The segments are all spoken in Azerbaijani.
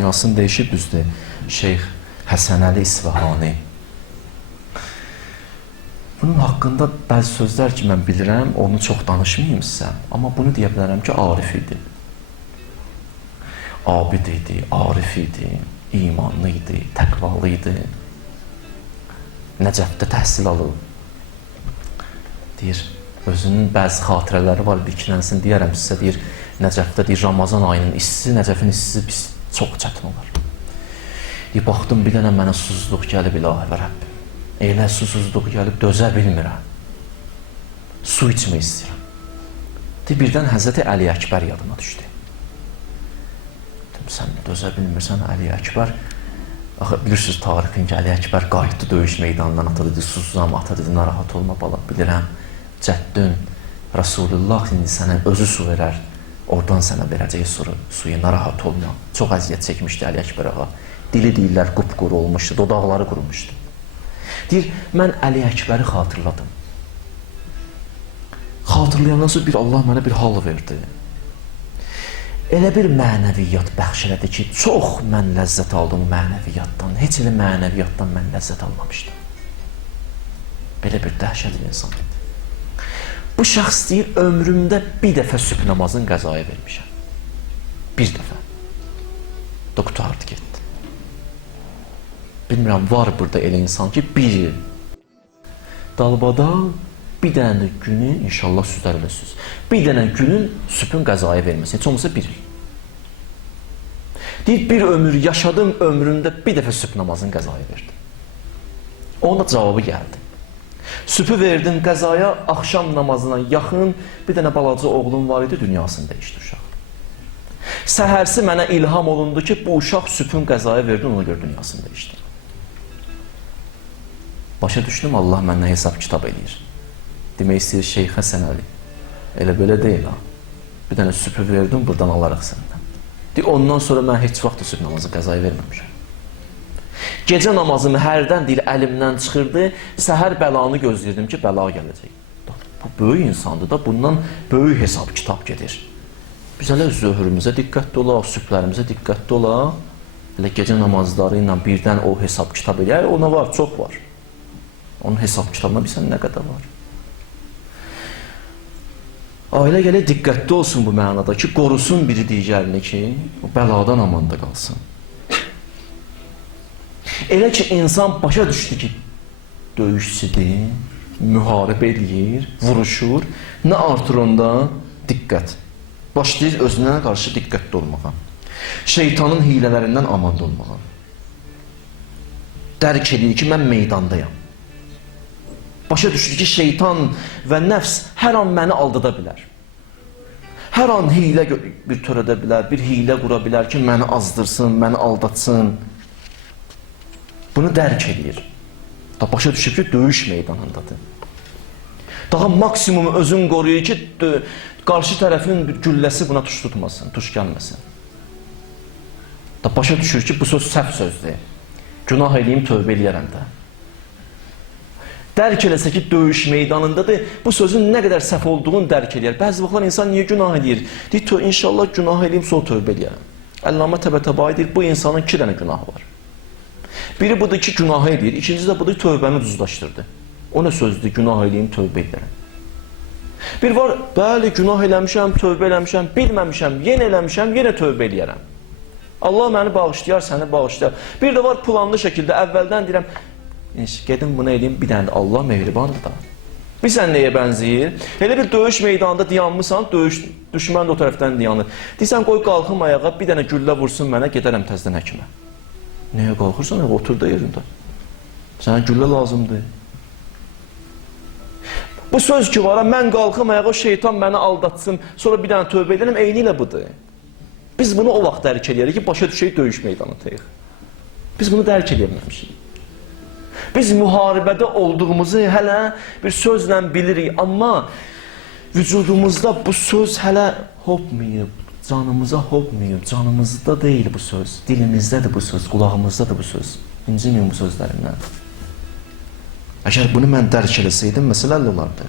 Dünyasını dəyişib düzdür Şeyx Həsən Əli İsfahani. Bunun haqqında bəzi sözlər ki, mən bilirəm, onu çox danışmayayım sizə. Amma bunu deyə bilərəm ki, arif idi. Abid idi, arif idi, imanlı idi, təqvalı idi. Nəcəfdə təhsil alıb. Deyir, özünün bəzi xatirələri var, bir iki dənəsini deyərəm sizə, deyir, Nəcəfdə, deyir, Ramazan ayının istisi, Nəcəfin istisi çox çətin olur. Deyir, baxdım, bir dənə mənə susuzluq gəlib, ilahi və Rəbbim. Elə susuzluq gəlib, dözə bilmirəm. Su içmək istəyirəm. Deyir, birdən Həzrəti Əli Əkbər yadıma düşdü. Dedim, sən dözə bilmirsən, Əli Əkbər. Axı, bilirsiniz, tarixin ki, Əli Əkbər qayıtdı döyüş meydanından, ata dedi, susuzam, ata dedi, narahat olma, bala, bilirəm. Cəddün, Rasulullah indi sənə özü su verər. Oradan sənə verəcək suyu, narahat olma. Çox əziyyət çəkmişdi Əli Əkbər ağa. Dili deyirlər, qupquru olmuşdu, dodaqları qurumuşdu. Deyir, mən Əli Əkbəri xatırladım. Xatırlayandan sonra bir Allah mənə bir hal verdi. Elə bir mənəviyyat bəxş elədi ki, çox mən ləzzət aldım mənəviyyatdan. Heç elə mənəviyyatdan mən ləzzət almamışdım. Belə bir dəhşətli insan idi. Bu şəxs deyir, ömrümdə bir dəfə sübh namazını qəzaya vermişəm. Bir dəfə. Doktordu getdi. Bilmirəm, var burada elə insan ki, bir il dalbada bir dənə günü, inşallah süzər ölüsüz, bir dənə günün sübhün qəzaya verməsi, heç olmasa bir il. Deyir, bir ömür yaşadım, ömrümdə bir dəfə sübh namazını qəzaya verdim. Onun da cavabı gəldi. Sübhü verdim qəzaya, axşam namazına yaxın bir dənə balaca oğlum var idi, dünyasını dəyişdi uşaq. Səhərsi mənə ilham olundu ki, bu uşaq sübhün qəzaya verdi, ona görə dünyasını dəyişdi. Başa düşdüm, Allah məndən hesab kitab eləyir. Demək istəyir Şeyx Həsən Əli. Elə belə deyil ha. Bir dənə sübhü verdim, buradan alarıq səndən. Deyir, ondan sonra mən heç vaxt sübh namazı qəzaya verməmişəm. Gecə namazımı hərdən deyil, əlimdən çıxırdı, səhər bəlanı gözləyirdim ki, bəla gələcək. Bu böyük insandır da, bundan böyük hesab kitab gedir. Biz hələ zöhrümüzə diqqətli olaq, sübhlərimizə diqqətli olaq, hələ gecə namazları ilə birdən o hesab kitab edir. Ona var, çox var. Onun hesab kitabına bilsən nə qədər var. Ailə gələ diqqətli olsun bu mənada ki, qorusun biri digərini ki, o bəladan amanda qalsın. Elə ki, insan başa düşdü ki, döyüşçüdür, müharibə eləyir, vuruşur, nə artır onda? Diqqət. Başlayır özünə qarşı diqqətli olmağa. Şeytanın hilələrindən amanda olmağa. Dərk edir ki, mən meydandayam. Başa düşdü ki, şeytan və nəfs hər an məni aldada bilər. Hər an hilə bir törədə bilər, bir hilə qura bilər ki, məni azdırsın, məni aldatsın. Bunu dərk edir. Da başa düşüb ki, döyüş meydanındadır. Daha maksimum özün qoruyur ki, qarşı tərəfin bir gülləsi buna tuş tutmasın, tuş gəlməsin. Da başa düşür ki, bu söz səhv sözdür. Günah eləyim, tövbə eləyərəm də. Dərk eləsə ki, döyüş meydanındadır, bu sözün nə qədər səhv olduğunu dərk eləyər. Bəzi vaxtlar insan niyə günah eləyir? Deyir, inşallah günah eləyim, sonra tövbə eləyərəm. Əllamə Təbətəbai deyir, bu insanın 2 dənə günahı var. Biri budur ki, günahı eləyir, ikincisi də budur tövbəni düzlaşdırdı. O nə sözdür, günah eləyim, tövbə edərəm. Bir var, bəli, günah eləmişəm, tövbə eləmişəm, bilməmişəm, yenə eləmişəm, yenə tövbə eləyərəm. Allah məni bağışlayar, səni bağışlayar. Bir də var, planlı şəkildə, əvvəldən deyirəm, gedim bunu eləyim, bir dənə də Allah mehribandır da. Bilsən nəyə bənzəyir? Elə bir döyüş meydanında dayanmışsan, düşmən də o tərəfdən dayanır. Deyirsən, qoy qalxım ayağa, bir dənə güllə vursun mənə, gedərəm təzdən həkimə. Nəyə qalxırsan? Otur da yerində. Sənə güllə lazımdır. Bu söz ki var, mən qalxım ayağa, şeytan məni aldatsın, sonra bir dənə tövbə edelim, eyni ilə budur. Biz bunu o vaxt dərk edirik ki, başa düşək döyüş meydanındayıq. Biz bunu dərk edəməmişik. Biz müharibədə olduğumuzu hələ bir sözlə bilirik, amma vücudumuzda bu söz hələ hopmayıb, canımıza hopmayıb, canımızda deyil bu söz, dilimizdədir bu söz, qulağımızdadır bu söz. İnciməyin bu sözlərimdən. Əgər bunu mən dərk eləsəydim, məsələ olardı.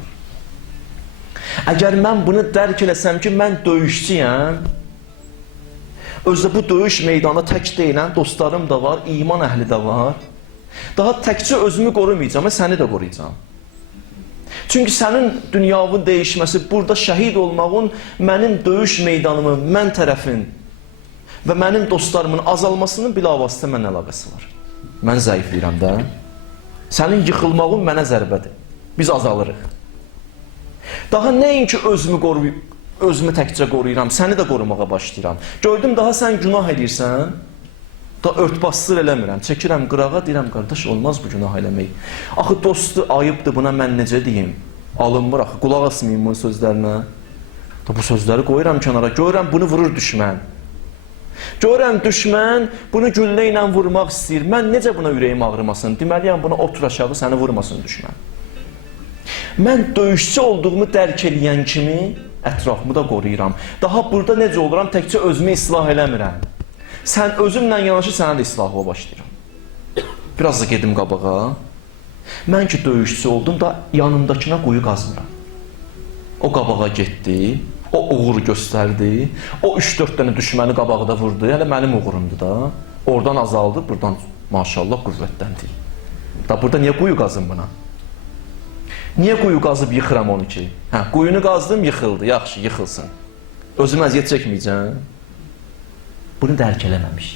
Əgər mən bunu dərk eləsəm ki, mən döyüşçüyəm, Özdə bu döyüş meydanı tək deyilən dostlarım da var, iman əhli də var. Daha təkcə özümü qorumayacağam, səni də qoruyacağam. Çünki sənin dünyavın dəyişməsi, burada şəhid olmağın mənim döyüş meydanımı, mən tərəfin və mənim dostlarımın azalmasının bilavasitə mənə əlaqəsi var. Mən zəifləyirəm də. Sənin yıxılmağın mənə zərbədir. Biz azalırıq. Daha nəinki özümü təkcə qoruyuram, səni də qorumağa başlayıram. Gördüm, daha sən günah edirsən, da örtbasdır eləmirəm, çəkirəm qırağa, deyirəm, qardaş, olmaz bu günah eləmək. Axı dostu ayıbdır, buna mən necə deyim? Alınmır, axı, qulaq asmayayım bu sözlərinə. Da bu sözləri qoyuram kənara, görürəm, bunu vurur düşmən. Görürəm, düşmən bunu güllə ilə vurmaq istəyir. Mən necə buna ürəyim ağrımasın? Deməliyəm, buna otur aşağı, səni vurmasın düşmən. Mən döyüşçü olduğumu dərk eləyən kimi ətrafımı da qoruyuram. Daha burada necə oluram, təkcə özümü islah eləmirəm. Sən özümlə yanaşı sənə də islahıma başlayıram. Biraz da gedim qabağa. Mən ki döyüşçü oldum da yanımdakına quyu qazmıram. O qabağa getdi, o uğur göstərdi, o 3-4 dənə düşməni qabağda vurdu, hələ mənim uğurumdur da. Oradan azaldı, buradan maşallah qüvvətləndi. Da burada niyə quyu qazım buna? Niyə quyu qazıb yıxıram onu ki? Hə, quyunu qazdım, yıxıldı, yaxşı, yıxılsın. Özüm əziyyət çəkməyəcəm. Bunu dərk eləməmiş.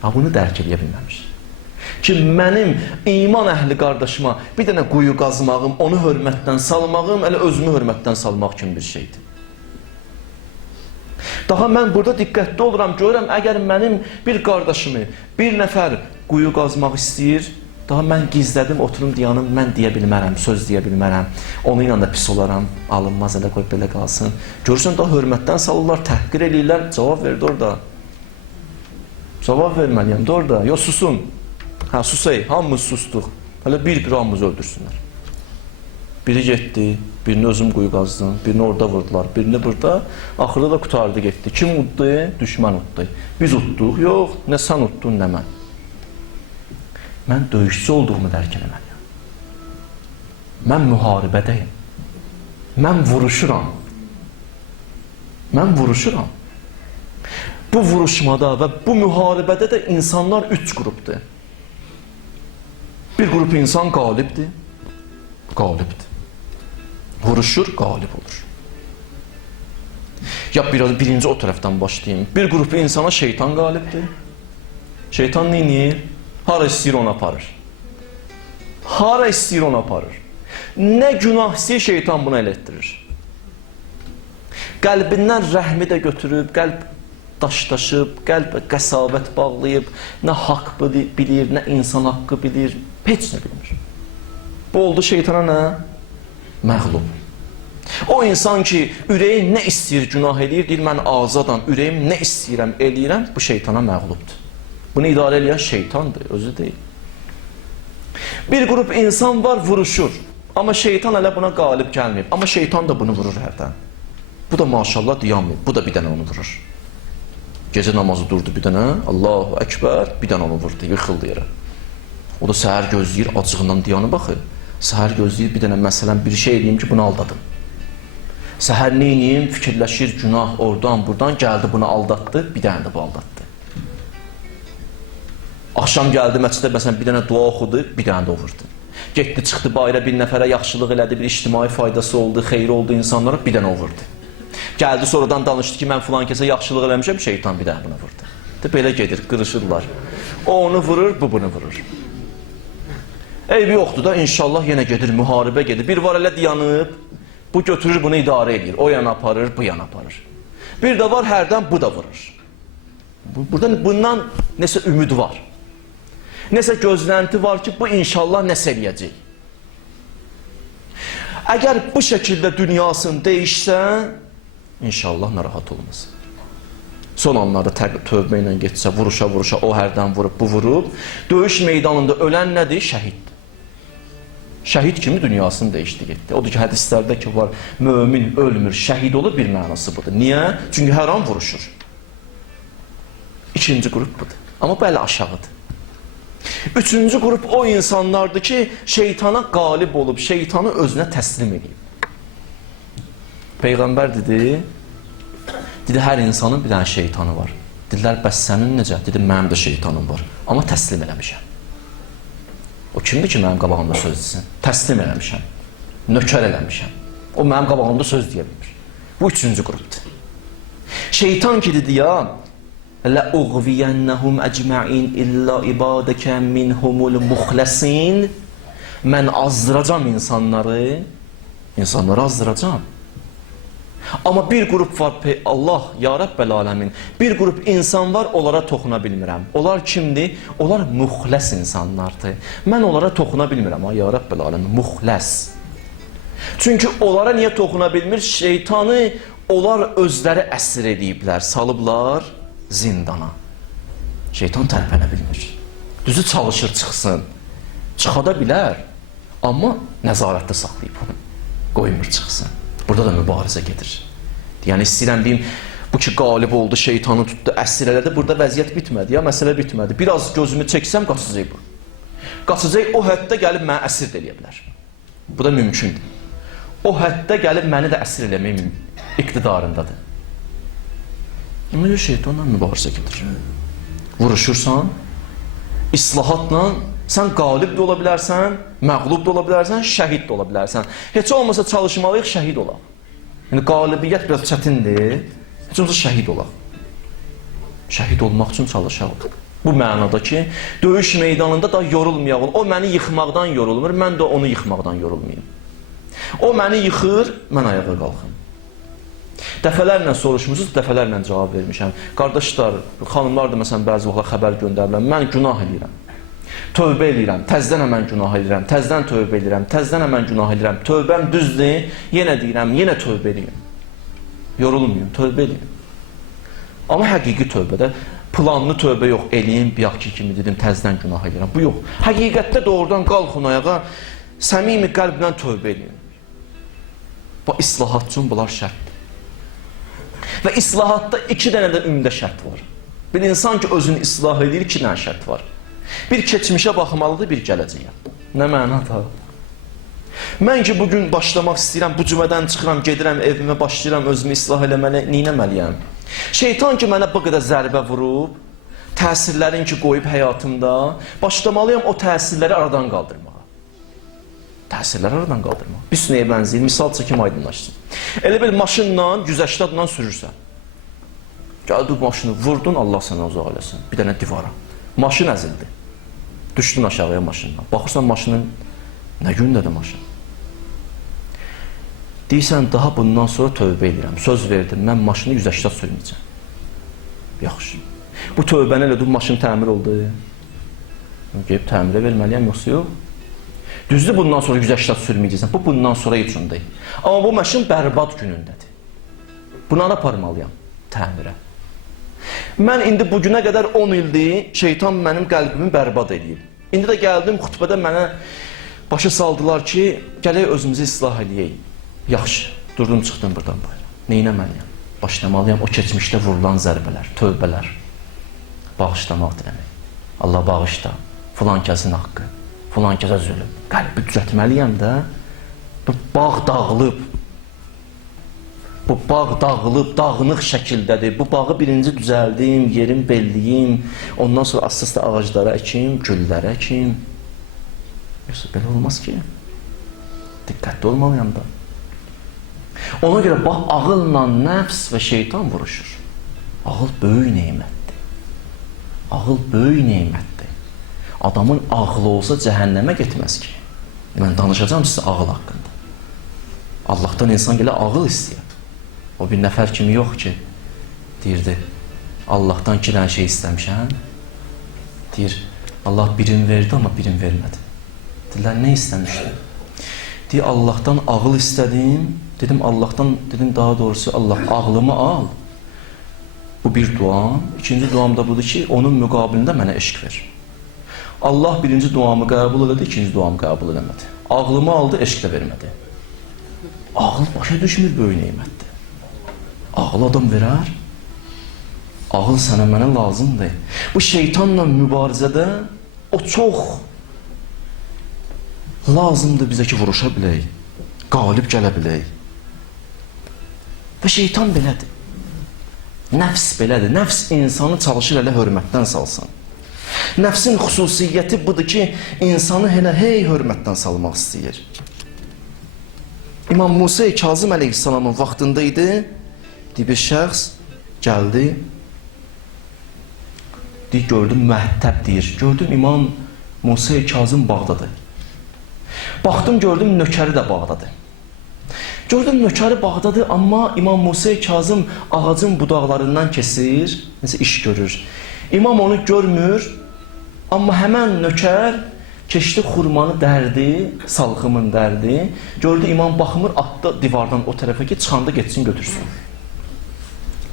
Ha, bunu dərk eləyə bilməmiş. Ki, mənim iman əhli qardaşıma bir dənə quyu qazmağım, onu hörmətdən salmağım, elə özümü hörmətdən salmaq kimi bir şeydir. Daha mən burada diqqətli oluram, görürəm, əgər mənim bir qardaşımı, bir nəfər quyu qazmaq istəyir, daha mən gizlədim, oturum dayanım, mən deyə bilmərəm, söz deyə bilmərəm, onu ilə də pis olaram, alınmaz, elə qoy, belə qalsın. Görürsən, daha hörmətdən salırlar, təhqir eləyirlər, cavab verdi orada. Cavab verməliyəm, də orada, yo susun. Hə, susay, hamımız sustuq, hələ bir-bir hamımız öldürsünlər. Biri getdi, birini özüm quyu qazdım, birini orada vurdular, birini burada, axırda da qutardı getdi. Kim uddu? Düşmən uddu. Biz udduq, yox, nə sən uddun, nə mən. Mən döyüşçü olduğumu dərk eləməliyəm. Mən müharibədəyim. Mən vuruşuram. Mən vuruşuram. Bu vuruşmada və bu müharibədə də insanlar 3 qrupdur. Bir qrup insan qalibdir. Qalibdir. Vuruşur, qalib olur. Ya birinci o tərəfdən başlayayım. Bir qrup insana şeytan qalibdir. Şeytan neyini? Hara istəyir onu aparır. Hara istəyir onu aparır. Nə günah istəyir, şeytan bunu elətdirir. Qəlbindən rəhmi də götürüb, qəlb daşdaşıb, qəlb qəsavət bağlayıb, nə haqq bilir, nə insan haqqı bilir, heç nə bilmir. Bu oldu şeytana nə? Məğlub. O insan ki, ürəyi nə istəyir, günah eləyir, deyir, mən azadam, ürəyim nə istəyirəm, eləyirəm, bu şeytana məğlubdur. Bunu idarə eləyən şeytandır, özü deyil. Bir qrup insan var, vuruşur. Amma şeytan hələ buna qalib gəlməyib. Amma şeytan da bunu vurur hərdən. Bu da maşallah dayanmıyıb, bu da bir dənə onu vurur. Gecə namazı durdu bir dənə, Allahu Əkbər, bir dənə onu vurdu, yıxıldı yerə. O da səhər gözləyir, acığından dayanı baxır. Səhər gözləyir, bir dənə məsələn bir şey eləyim ki, bunu aldadım. Səhər neyniyim, fikirləşir, günah oradan, buradan gəldi, bunu aldatdı, bir dənə də bu aldatdı. Axşam gəldi məscidə, məsələn, bir dənə dua oxudu, bir dənə də o vurdu. Getdi, çıxdı bayra, bir nəfərə yaxşılıq elədi, bir ictimai faydası oldu, xeyri oldu insanlara, bir dənə o vurdu. Gəldi, sonradan danışdı ki, mən filan kəsə yaxşılıq eləmişəm, şeytan bir dənə buna vurdu. Belə gedir, qırışırlar. O onu vurur, bu bunu vurur. Eybi yoxdur da, inşallah yenə gedir, müharibə gedir. Bir var elə dayanıb, bu götürür, bunu idarə edir. O yana aparır, bu yana aparır. Bir də var, hərdən bu da vurur. Bundan nəsə ümid var. Nəsə gözlənti var ki, bu inşallah nəsə eləyəcək. Əgər bu şəkildə dünyasını dəyişsə, inşallah narahat olmaz. Son anlarda tövbə ilə getsə, vuruşa-vuruşa, o hərdən vurub, bu vurub, döyüş meydanında ölən nədir? Şəhiddir. Şəhid kimi dünyasını dəyişdi, getdi. Odur ki, hədislərdə ki, var, mömin ölmür, şəhid olur, bir mənası budur. Niyə? Çünki hər an vuruşur. İkinci qrup budur. Amma bu ələ aşağıdır. Üçüncü qrup o insanlardır ki, şeytana qalib olub, şeytanı özünə təslim edib. Peyğəmbər dedi, hər insanın bir dənə şeytanı var. Dedilər, bəs sənin necə? Dedim, mənim də şeytanım var, amma təslim eləmişəm. O kimdir ki, mənim qabağımda söz desin? Təslim eləmişəm, nökər eləmişəm. O mənim qabağımda söz deyə bilmir. Bu üçüncü qrupdur. Şeytan ki, dedi ya, لَأُغْوِيَنَّهُمْ أَجْمَعِينَ إِلَّا إِبَادَكَ مِنْهُمُ الْمُخْلَسِينَ Mən azdıracam insanları azdıracam. Amma bir qrup var, Allah, ya Rəbbəl aləmin, bir qrup insan var, onlara toxuna bilmirəm. Onlar kimdir? Onlar muxləs insanlardır. Mən onlara toxuna bilmirəm, ya Rəbbəl aləmin, muxləs. Çünki onlara niyə toxuna bilmir? Şeytanı onlar özləri əsir ediblər, salıblar zindana. Şeytan tərpənə bilmir. Düzü çalışır çıxsın. Çıxada bilər, amma nəzarətdə saxlayıb onu. Qoymur çıxsın. Burada da mübarizə gedir. Yəni, istəyirəm deyim, bu ki, qalib oldu, şeytanı tutdu, əsir elədi, burada vəziyyət bitmədi, ya məsələ bitmədi. Biraz gözümü çəksəm, qaçacaq bu. Qaçacaq, o həddə gəlib mənə əsir də eləyə bilər. Bu da mümkündür. O həddə gəlib məni də əsir eləmək iqtidarındadır. Amma yox, şeytanla mübarizə gedir. Vuruşursan, islahatla sən qalib də ola bilərsən, məğlub da ola bilərsən, şəhid də ola bilərsən. Heç olmasa çalışmalıyıq, şəhid olaq. Yəni, qalibiyyət biraz çətindir, heç olmasa şəhid olaq. Şəhid olmaq üçün çalışaq. Bu mənada ki, döyüş meydanında da yorulmayaq. O məni yıxmaqdan yorulmur, mən də onu yıxmaqdan yorulmayayım. O məni yıxır, mən ayağa qalxım. Dəfələrlə soruşmuşsunuz, dəfələrlə cavab vermişəm. Qardaşlar, xanımlar da məsələn bəzi vaxtlar xəbər göndəriblər. Mən günah edirəm. Tövbə edirəm, təzdən mən günah edirəm, təzdən tövbə edirəm, təzdən mən günah edirəm. Tövbəm düzdür, yenə deyirəm, yenə tövbə edirəm. Yorulmayım, tövbə edirəm. Amma həqiqi tövbədə planlı tövbə yox, eləyim, biyaqki kimi dedim, təzdən günah edirəm. Bu yox. Həqiqətdə doğrudan qalxın ayağa, səmimi qəlbdən tövbə edin. Bu islahat üçün bunlar şərtdir. Və islahatda iki dənə də ümdə şərt var. Bir insan ki, özünü islah edir, iki dənə şərt var. Bir keçmişə baxmalıdır, bir gələcəyə. Nə mənada? Mən ki, bugün başlamaq istəyirəm, bu cümədən çıxıram, gedirəm evimə, başlayıram, özümü islah eləməli, neynəməliyəm? Şeytan ki, mənə bu qədər zərbə vurub, təsirlərin ki, qoyub həyatımda, başlamalıyam o təsirləri aradan qaldırmağa. Təsirləri aradan qaldırmağa. Bir sünəyə bənzəyir, misal çəkim aydınlaşsın. Elə bil maşınla, 180-dan sürürsən. Gəldi maşını, vurdun, Allah sənə uzaq eləsin, bir dənə divara. Maşın əzildi. Düşdün aşağıya maşından. Baxırsan maşının nə gündədir maşın. Deyirsən, daha bundan sonra tövbə edirəm. Söz verdim, mən maşını 180 sürməyəcəm. Yaxşı. Bu tövbəni elədim, maşın təmir oldu. Gəlib təmirə verməliyəm, yoxsa yox? Düzdür, bundan sonra 180 sürməyəcəksən. Bu, bundan sonra üçündür. Amma bu maşın bərbad günündədir. Buna aparmalıyam təmirə. Mən indi bugünə qədər 10 ildir şeytan mənim qəlbimi bərbad edib. İndi də gəldim, xütbədə mənə başa saldılar ki, gələk özümüzü islah edəyək. Yaxşı, durdum, çıxdım buradan bayra. Neynəməliyəm? Başlamalıyam o keçmişdə vurulan zərbələr, tövbələr. Bağışlamaq diləmək. Allah bağışla, filan kəsin haqqı, filan kəsə zülüm. Qəlbi düzətməliyəm də. Bu bağ dağılıb. Bu bağ dağılıb, dağınıq şəkildədir. Bu bağı birinci düzəldim, yerim belliyim. Ondan sonra asıl ağaclara əkim, güllərə əkim. Yoxsa belə olmaz ki. Diqqətli olmalıyam da. Ona görə bax, ağılla nəfs və şeytan vuruşur. Ağıl böyük neymətdir. Ağıl böyük neymətdir. Adamın ağlı olsa cəhənnəmə getməz ki. Mən danışacağım sizə ağıl haqqında. Allahdan insan gələ ağıl istəyir. O bir nəfər kimi yox ki, deyirdi, Allahdan 2 dənə şey istəmişəm. Deyir, Allah birim verdi, amma birim vermədi. Deyirlər, nə istəmişdi? Deyir, Allahdan ağıl istədim. Dedim, Allahdan, dedim, daha doğrusu, Allah ağlımı al. Bu bir duam. İkinci duam da budur ki, onun müqabilində mənə eşq ver. Allah birinci duamı qəbul elədi, ikinci duamı qəbul eləmədi. Ağlımı aldı, eşq də vermədi. Ağıl başa düşmür böyük neymətdir. Ağıl adam verər, ağıl sənə mənə lazımdır. Bu şeytanla mübarizədə o çox lazımdır bizə ki, vuruşa bilək, qalib gələ bilək. Və şeytan belədir. Nəfs belədir. Nəfs insanı çalışır elə hörmətdən salsın. Nəfsin xüsusiyyəti budur ki, insanı elə hey hörmətdən salmaq istəyir. İmam Musa Kazım əleyhissalamın vaxtında idi, bir şəxs gəldi, gördüm Məhtəb deyir, gördüm İmam Musa Kazım bağdadır. Baxdım, gördüm nökəri də bağdadır. Gördüm nökəri bağdadır, amma İmam Musa Kazım ağacın budaqlarından kesir, nəsə iş görür. İmam onu görmür, amma həmən nökər keçdi xurmanı dərdi, salxımın dərdi. Gördü İmam baxmır, atdı divardan o tərəfə ki, çıxanda getsin götürsün.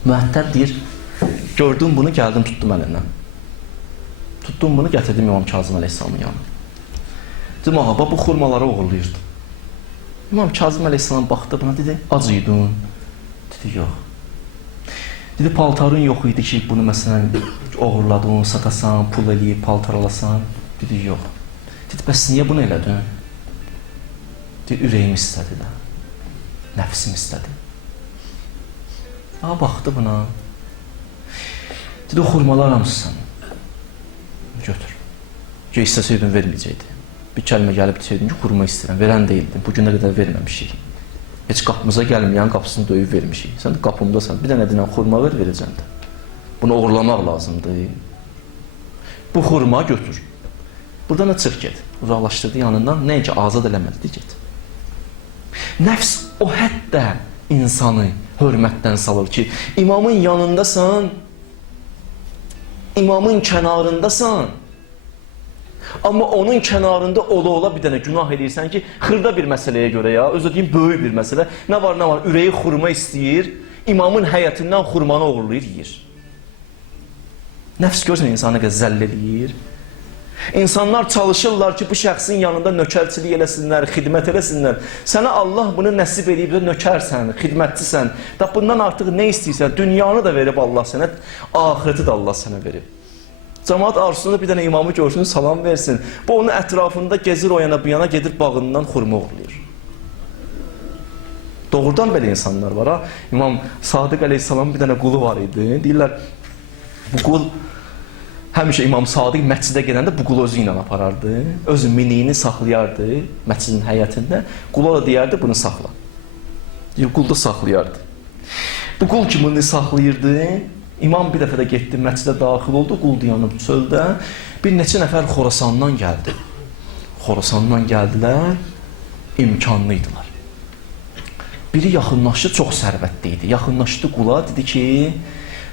Məhtəb deyir, gördüm bunu, gəldim tutdum əlindən. Tutdum bunu, gətirdim İmam Kazım əleyhissalamın yanına. Dedim, ağa, bu xurmaları oğurlayırdı. İmam Kazım əleyhissalam baxdı buna, dedi, acıydın. Dedi, yox. Dedi, paltarın yox idi ki, bunu məsələn oğurladın, satasan, pul eləyib, paltar alasan. Dedi, yox. Dedi, bəs niyə bunu elədin? Dedi, ürəyim istədi də, nəfsim istədi. Ağa baxdı buna. Dedi, o xurmalar hamısın. Götür. Ki, istəsəydin verməyəcəkdi. Bir kəlmə gəlib desəydin ki, xurma istəyirəm, verən deyildin. Bu günə qədər verməmişik. Heç qapımıza gəlməyən qapısını döyüb vermişik. Sən də qapımdasan, bir dənə dinən xurma verəcəm də. Bunu oğurlamaq lazımdır. Bu xurma götür. Buradan da çıx get. Uzaqlaşdırdı yanından, nə ki, azad eləmədi, get. Nəfs o həddə insanı hörmətdən salır ki, imamın yanındasan, imamın kənarındasan, amma onun kənarında ola-ola bir dənə günah edirsən ki, xırda bir məsələyə görə ya, özü deyim, böyük bir məsələ. Nə var, ürəyi xurma istəyir, imamın həyətindən xurmanı oğurlayır, yiyir. Nəfs görsən insanı nə qədər zəll eləyir. İnsanlar çalışırlar ki, bu şəxsin yanında nökərçilik eləsinlər, xidmət eləsinlər. Sənə Allah bunu nəsib edib də nökərsən, xidmətçisən. Da bundan artıq nə istəyirsən, dünyanı da verib Allah sənə, ahireti də Allah sənə verib. Cəmaat arzusunda bir dənə imamı görsün, salam versin. Bu onun ətrafında gezir o yana bu yana, gedir bağından xurma oğurlayır. Doğrudan belə insanlar var ha. İmam Sadiq əleyhissalamın bir dənə qulu var idi. Deyirlər, bu qul həmişə İmam Sadiq məscidə gedəndə bu qulu özü ilə aparardı. Öz miniyini saxlayardı məscidin həyətində. Qula da deyərdi, bunu saxla. Qul da saxlayardı. Bu qul ki, bunu saxlayırdı. İmam bir dəfə də getdi, məscidə daxil oldu, qul dayanıb çöldə. Bir neçə nəfər Xorasandan gəldi. Xorasandan gəldilər, imkanlıydılar. Biri yaxınlaşdı, çox sərvətli idi. Yaxınlaşdı qula, dedi ki,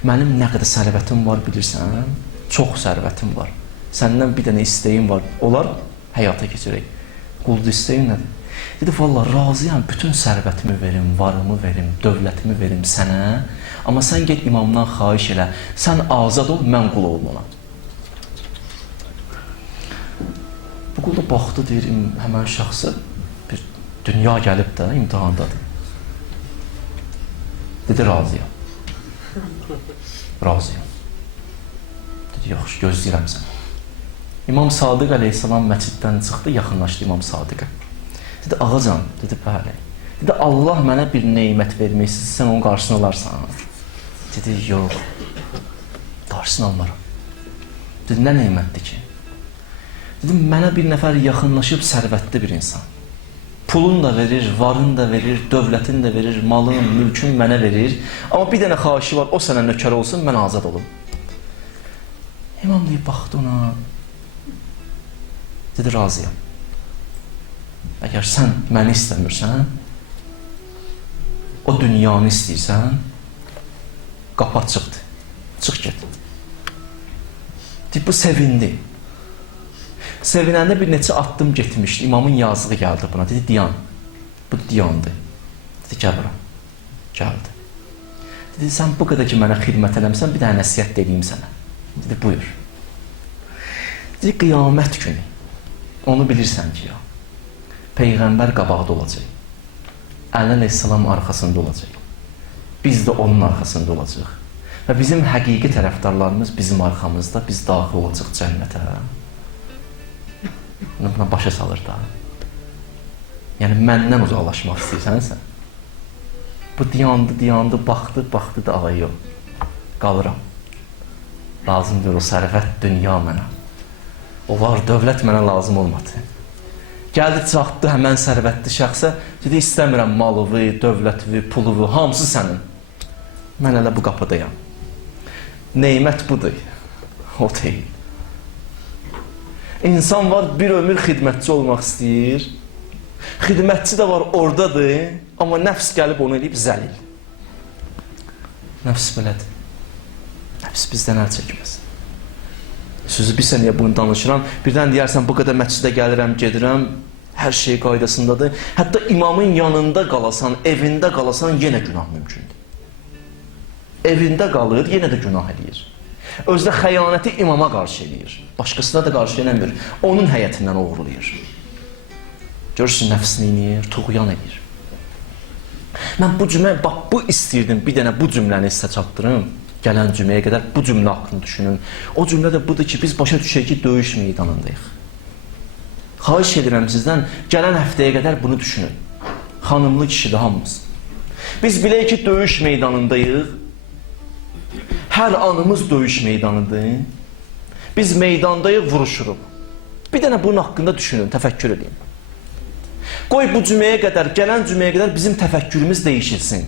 mənim nə qədər sərvətim var bilirsən? Çox sərvətim var. Səndən bir dənə istəyim var. Onlar həyata keçirək. Qulda istəyim nədir? Dedi, valla razıyam, bütün sərvətimi verim, varımı verim, dövlətimi verim sənə. Amma sən get imamdan xahiş elə, sən azad ol, mən qul olum ona. Bu qul da baxdı, deyir, həmən şəxsə bir dünya gəlib də, imtihandadır. Dedi, razıyam. Razıyam. Dedi, yaxşı, gözləyirəm sənə. İmam Sadiq əleyhissalam məsciddən çıxdı, yaxınlaşdı İmam Sadiqə. Dedi, ağacan, dedi, bəli. Dedi, Allah mənə bir neymət verməksiz, sən onun qarşısını alarsan. Dedi, yox, qarşısını almaram. Dedi, nə neymətdir ki? Dedi, mənə bir nəfər yaxınlaşıb sərvətli bir insan. Pulun da verir, varın da verir, dövlətin də verir, malın, mülkün mənə verir. Amma bir dənə xahişi var, o sənə nökər olsun, mən azad olum. İmam deyib, baxdı ona. Dedi, razıyam. Əgər sən məni istəmirsən, o dünyanı istəyirsən, qapat çıxdı. Çıx get. Deyib, bu sevindi. Sevinəndə bir neçə addım getmişdi. İmamın yazığı gəldi buna. Dedi, diyan. Bu diyandır. Dedi, gəl bura. Gəldi. Dedi, sən bu qədər ki, mənə xidmət eləmsən, bir dənə nəsiyyət dediyim sənə. Dedi, buyur. Dedi, qiyamət günü. Onu bilirsən ki, ya. Peyğəmbər qabaqda olacaq. Əli əleyhissalam arxasında olacaq. Biz də onun arxasında olacaq. Və bizim həqiqi tərəfdarlarımız bizim arxamızda, biz daxil olacaq cənnətə. Buna başa salır da. Yəni, məndən uzaqlaşmaq istəyirsən sən. Bu diyandı, baxdı da, ağa yox. qalıram. Lazımdır o sərvət dünya mənə. O var, dövlət mənə lazım olmadı. Gəldi, çatdı həmən sərvətli şəxsə, dedi, istəmirəm malıvı, dövlətivi, puluvu, hamısı sənin. Mən hələ bu qapıdayam. Neymət budur, o deyil. İnsan var, bir ömür xidmətçi olmaq istəyir. Xidmətçi də var, oradadır, amma nəfs gəlib onu eləyib zəlil. Nəfs belədir. Nəfs bizdən əl çəkməz. Sözü bir sənəyə bunu danışıram. Birdən deyərsən, bu qədər məscidə gəlirəm, gedirəm, hər şey qaydasındadır. Hətta imamın yanında qalasan, evində qalasan, yenə günah mümkündür. Evində qalır, yenə də günah eləyir. Özdə xəyanəti imama qarşı eləyir. Başqasına da qarşı eləmir. Onun həyətindən uğurlayır. Görürsün, nəfsini eləyir, tuğyan eləyir. Mən bu cümlə, bax, bu istəyirdim, bir dənə bu cümləni sizə çatdırım. Gələn cümləyə qədər bu cümlə haqqını düşünün. O cümlə də budur ki, biz başa düşək ki, döyüş meydanındayıq. Xahiş edirəm sizdən, gələn həftəyə qədər bunu düşünün. Xanımlı kişi də hamımız. Biz bilək ki, döyüş meydanındayıq. Hər anımız döyüş meydanıdır. Biz meydandayıq, vuruşuruq. Bir dənə bunun haqqında düşünün, təfəkkür edin. Qoy bu cümləyə qədər, gələn cümləyə qədər bizim təfəkkürümüz dəyişilsin.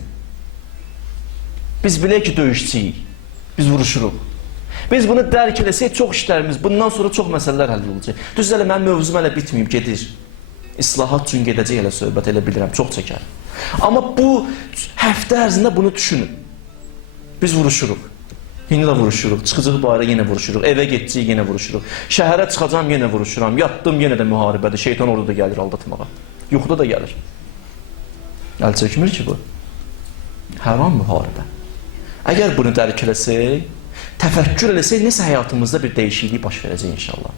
Biz bilək ki, döyüşçüyük. Biz vuruşuruq. Biz bunu dərk eləsək, çox işlərimiz, bundan sonra çox məsələlər həll olacaq. Düzdür, elə mənim mövzum hələ bitməyib, gedir. İslahat üçün gedəcək elə söhbət, elə bilirəm, çox çəkər. Amma bu həftə ərzində bunu düşünün. Biz vuruşuruq. Yine də vuruşuruq. Çıxacaq bayra, yenə vuruşuruq. Evə getcəyik, yenə vuruşuruq. Şəhərə çıxacam, yenə vuruşuram. Yatdım, yenə də müharibədir. Şeytan orada da gəlir aldatmağa. Yuxuda da gəlir. Əl çəkmir ki bu. Hər an müharibə. Əgər bunu dərk eləsək, təfəkkür eləsək, nəsə həyatımızda bir dəyişiklik baş verəcək inşallah.